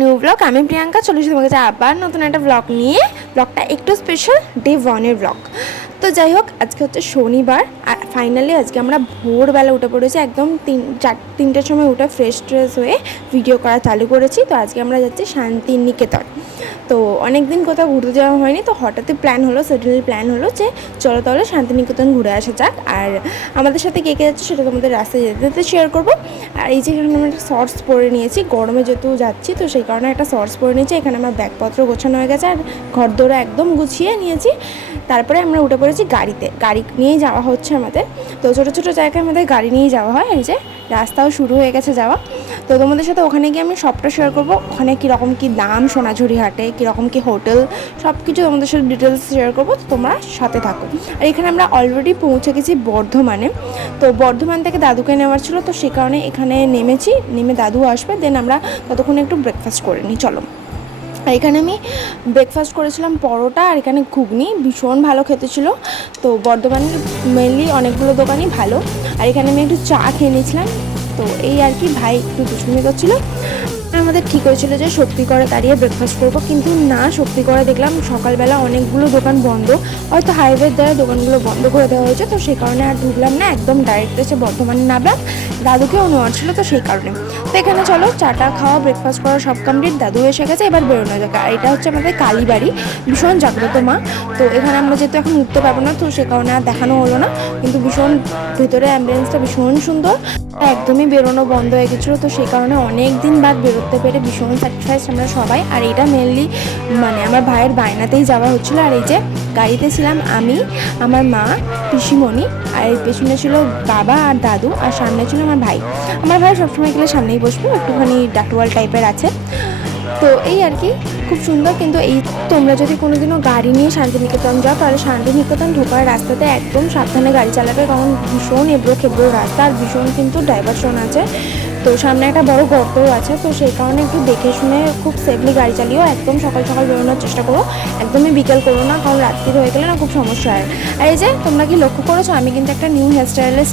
New blog. আমি প্রিয়াঙ্কা চলে এসেছি তোমার কাছে আবার নতুন একটা ব্লগ নিয়ে। ব্লগটা একটু স্পেশাল, ডে 1-এর ব্লগ। তো যাই হোক, আজকে হচ্ছে শনিবার আর ফাইনালি আজকে আমরা ভোরবেলা উঠে পড়েছি, একদম 3টার সময় উঠে ফ্রেশ ট্রেশ হয়ে ভিডিও করা চালু করেছি। তো আজকে আমরা যাচ্ছি শান্তিনিকেতন। তো অনেক দিন কোথাও ঘুরতে যাওয়া হয়নি, তো হঠাৎই প্ল্যান হলো, সাডেনলি প্ল্যান হলো যে চলো তাহলে শান্তিনিকেতন ঘুরে আসা যাক। আর আমাদের সাথে কে কে যাচ্ছে সেটা তোমাদের রাস্তায় যেতে যেতে শেয়ার করবো। আর এই যে এখানে আমরা একটা শর্টস পরে নিয়েছি, গরমে যেহেতু যাচ্ছি তো সেই কারণে একটা শর্টস পরে নিয়েছি। এখানে আমার ব্যাগপত্র গোছানো হয়ে গেছে আর ঘর দৌড়া একদম গুছিয়ে নিয়েছি। তারপরে আমরা উঠে পড়েছি গাড়িতে, গাড়ি নিয়েই যাওয়া হচ্ছে আমাদের। তো ছোটো ছোটো জায়গায় আমাদের গাড়ি নিয়েই যাওয়া হয়। এই যে রাস্তাও শুরু হয়ে গেছে যাওয়া। তো তোমাদের সাথে ওখানে গিয়ে আমি সবটা শেয়ার করবো, ওখানে কীরকম কী দাম সোনাঝুরি হাটে, কীরকম কী হোটেল, সব কিছু তোমাদের সাথে ডিটেলস শেয়ার করবো। তো তোমরা সাথে থাকো। আর এখানে আমরা অলরেডি পৌঁছে গেছি বর্ধমানে। তো বর্ধমান থেকে দাদুকে নেওয়ার ছিল, তো সে কারণে এখানে নেমেছি, নেমে দাদু আসবে, দেন আমরা ততক্ষণে একটু ব্রেকফাস্ট করে নিই। চলো। আর এখানে আমি ব্রেকফাস্ট করেছিলাম পরোটা, আর এখানে ঘুগনি, ভীষণ ভালো খেতে ছিল। তো বর্ধমানের মেনলি অনেকগুলো দোকানই ভালো। আর এখানে আমি একটু চা খেয়ে নিয়েছিলাম। তো এই আর কি, ভাই একটু দুষ্টুমি করছিল। আমাদের ঠিক হয়েছিল যে শক্তিগড়ে দাঁড়িয়ে ব্রেকফাস্ট করবো, কিন্তু না, শক্তিগড়ে দেখলাম সকালবেলা অনেকগুলো দোকান বন্ধ, হয়তো হাইওয়ের দ্বারা দোকানগুলো বন্ধ করে দেওয়া হয়েছে। তো সেই কারণে আর ঢুকলাম না, একদম ডাইরেক্ট এসে বর্ধমানে নামলাম। দাদুকেও নেওয়ার ছিল, তো সেই কারণে। তো এখানে চলো, চাটা খাওয়া, ব্রেকফাস্ট করা সব কমপ্লিট, দাদু এসে গেছে, এবার বেরোনো যাক। আর এটা হচ্ছে আমাদের কালীবাড়ি, ভীষণ জাগ্রত মা। তো এখানে আমরা যেহেতু এখন উঠতে পারবো না, তো সে কারণে আর দেখানো হলো না, কিন্তু ভীষণ ভিতরে অ্যাম্বিয়েন্সটা ভীষণ সুন্দর। একদমই বেরোনো বন্ধ হয়ে গেছিলো, তো সেই কারণে অনেক দিন বাদ বেরোতে পেরে ভীষণ স্যাটিসফাইড আমরা সবাই। আর এটা মেনলি মানে আমার ভাইয়ের বায়নাতেই যাওয়া হচ্ছিলো। আর এই যে গাড়িতে ছিলাম আমি, আমার মা, পিসিমণি, আর এর পেছনে ছিল বাবা আর দাদু, আর সামনে ছিল আমার ভাই। আমার ভাই সবসময় গেলে সামনেই বসবো, একটুখানি ডাটুয়াল টাইপের আছে। তো এই আর কি, খুব সুন্দর। কিন্তু এই তোমরা যদি কোনোদিনও গাড়ি নিয়ে শান্তিনিকেতন যাও, তাহলে শান্তিনিকেতন ঢোকার রাস্তাতে একদম সাবধানে গাড়ি চালাবে, কারণ ভীষণ এবড়ো খেবড়ো রাস্তা, আর ভীষণ কিন্তু ডাইভারশন আছে। তো সামনে একটা বড় গর্তও আছে, তো সেই কারণে একটু দেখে শুনে খুব সেফলি গাড়ি চালিও। একদম সকাল সকাল বেরোনোর চেষ্টা করো, একদমই বিকেল করো না, কারণ রাত্রির হয়ে গেলে না খুব সমস্যা হয়। আর এই যে তোমরা কি লক্ষ্য করেছো, আমি কিন্তু একটা নিউ হেয়ারস্টাইলের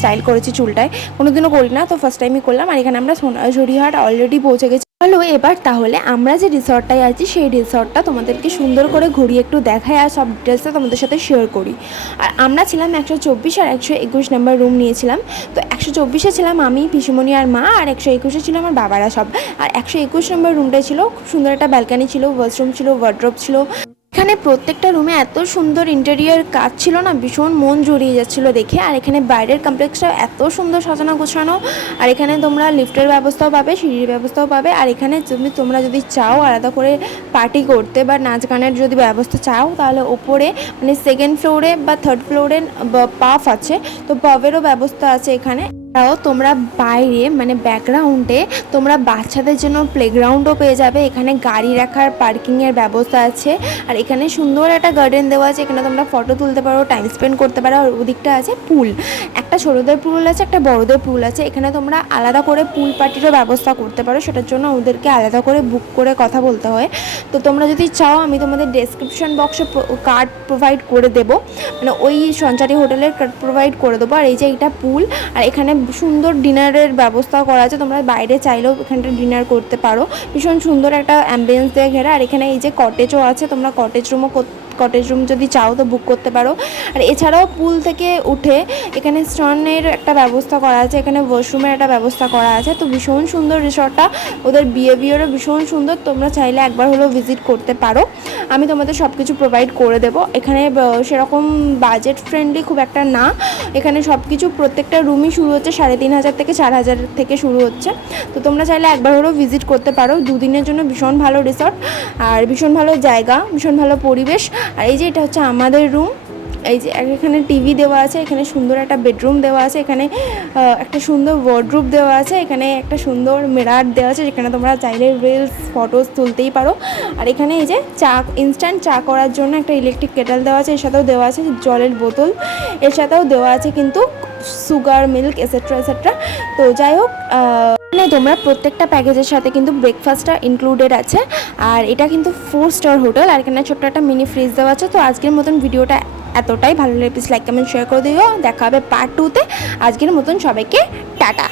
স্টাইল করেছি চুলটায়, কোনোদিনও করি না, তো ফার্স্ট টাইমই করলাম। আর এখানে আমরা সোনাঝুরি হাট অলরেডি পৌঁছে গেছি। হ্যালো, এবার তাহলে আমরা যে রিসর্টটায় আছি সেই রিসর্টটা তোমাদেরকে সুন্দর করে ঘুরিয়ে একটু দেখাই, আর সব ডিটেলসটা তোমাদের সাথে শেয়ার করি। আর আমরা ছিলাম 124 আর 121 নাম্বার রুম নিয়েছিলাম। তো 124-এ ছিলাম আমি, পিসিমণি আর মা, আর 121-এ ছিল আমার বাবারা সব। আর 121 নম্বর রুমটাই ছিল, খুব সুন্দর একটা ব্যালকানি ছিল, ওয়াশরুম ছিল, ওয়ার্ড্রোব ছিল। এখানে প্রত্যেকটা রুমে এত সুন্দর ইন্টেরিয়ার কাজ ছিল না, ভীষণ মন জড়িয়ে যাচ্ছিলো দেখে। আর এখানে বাইরের কমপ্লেক্সটাও এত সুন্দর সাজানো গোছানো। আর এখানে তোমরা লিফটের ব্যবস্থাও পাবে, সিঁড়ির ব্যবস্থাও পাবে। আর এখানে তোমরা যদি চাও আলাদা করে পার্টি করতে বা নাচ গানের যদি ব্যবস্থা চাও, তাহলে ওপরে মানে সেকেন্ড ফ্লোরে বা থার্ড ফ্লোরে পাফ আছে, তো পাফেরও ব্যবস্থা আছে এখানে। তাও তোমরা বাইরে মানে ব্যাকগ্রাউন্ডে তোমরা বাচ্চাদের জন্য প্লেগ্রাউন্ডও পেয়ে যাবে। এখানে গাড়ি রাখার পার্কিংয়ের ব্যবস্থা আছে। আর এখানে সুন্দর একটা গার্ডেন দেওয়া আছে, এখানে তোমরা ফটো তুলতে পারো, টাইম স্পেন্ড করতে পারো। আর ওদিকটা আছে পুল, একটা ছোটোদের পুল আছে, একটা বড়োদের পুল আছে। এখানে তোমরা আলাদা করে পুল পার্টিরও ব্যবস্থা করতে পারো, সেটার জন্য ওদেরকে আলাদা করে বুক করে কথা বলতে হয়। তো তোমরা যদি চাও আমি তোমাদের ডেসক্রিপশন বক্সে কার্ড প্রোভাইড করে দেবো, মানে ওই সঞ্চারী হোটেলের কার্ড প্রোভাইড করে দেবো। আর এই যে এটা পুল, আর এখানে সুন্দর ডিনারের ব্যবস্থা করা আছে, তোমরা বাইরে চাইলেও এখানটা ডিনার করতে পারো। ভীষণ সুন্দর একটা অ্যাম্বিয়েন্স দিয়ে ঘেরা। আর এখানে এই যে কটেজও আছে, তোমরা কটেজ রুম যদি চাও তো বুক করতে পারো। আর এছাড়াও পুল থেকে উঠে এখানে স্নানের একটা ব্যবস্থা করা আছে, এখানে ওয়াশরুমের একটা ব্যবস্থা করা আছে। তো ভীষণ সুন্দর রিসর্টটা, ওদের বিহেভিয়ারও ভীষণ সুন্দর, তোমরা চাইলে একবার হলেও ভিজিট করতে পারো। আমি তোমাদের সব কিছু প্রোভাইড করে দেবো। এখানে সেরকম বাজেট ফ্রেন্ডলি খুব একটা না, এখানে সব কিছু প্রত্যেকটা রুমই শুরু হচ্ছে 3,500 থেকে 4,000 থেকে শুরু হচ্ছে। তো তোমরা চাইলে একবার হলেও ভিজিট করতে পারো। 2 দিনের জন্য ভীষণ ভালো রিসর্ট, আর ভীষণ ভালো জায়গা, ভীষণ ভালো পরিবেশ। আর এই যে এটা হচ্ছে আমাদের রুম, এই যে এখানে টিভি দেওয়া আছে, এখানে সুন্দর একটা বেডরুম দেওয়া আছে, এখানে একটা সুন্দর ওয়ার্ডরোব দেওয়া আছে, এখানে একটা সুন্দর মিরার দেওয়া আছে, যেখানে তোমরা চাইলে রিলস ফটোস তুলতেই পারো। আর এখানে এই যে ইনস্ট্যান্ট চা করার জন্য একটা ইলেকট্রিক কেটেল দেওয়া আছে, এর সাথেও দেওয়া আছে জলের বোতল, এর সাথেও দেওয়া আছে কিন্তু সুগার, মিল্ক এসেট্রা এসেট্রা। তো যাই হোক, মানে তোমরা প্রত্যেকটা প্যাকেজের সাথে কিন্তু ব্রেকফাস্টটা ইনক্লুডেড আছে। আর এটা কিন্তু 4 স্টার হোটেল। আর এখানে ছোট্ট একটা মিনি ফ্রিজ দেওয়া আছে। তো আজকের মতন ভিডিওটা এতটাই, ভালো লাগলে প্লিজ লাইক কমেন্ট শেয়ার করে দিও। দেখা হবে পার্ট 2-তে। আজকের মতন সবাইকে টাটা।